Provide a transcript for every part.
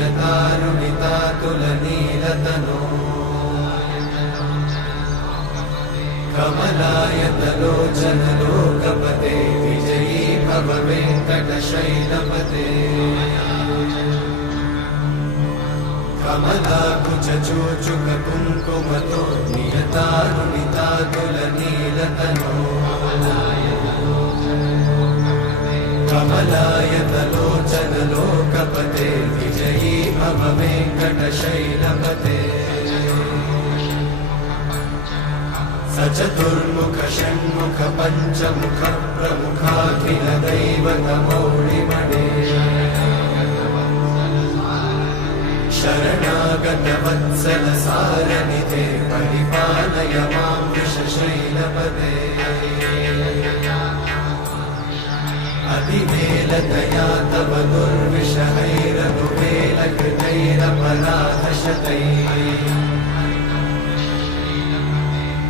नियतारुणितातुलनीलतनो कमलायतलोचनलोकपते विजयी भव वेङ्कटशैलपते कमलाकुचूचुककुङ्कुमतो नियतारुणितातुलनीलतनो कमलायतलोचनलोकपते विजयी भव वेङ्कटशैलपते सचतुर्मुख षण्मुख पञ्चमुख प्रमुखाखिल दैवतमौलिमणे शरणागत वत्सल सारनिधे परिपालय मां वृषशैलपते अधिवेलतया तव दुर्विषहैरनुवेलकृतैरपराधशतैः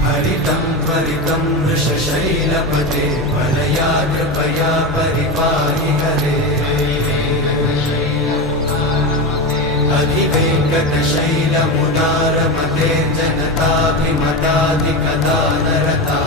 हरितं त्वरितं वृषशैलपते वरया कृपया परिपाहि हरे अधिवेङ्कटशैलमुदारमते जनताभिमताधिकदानरता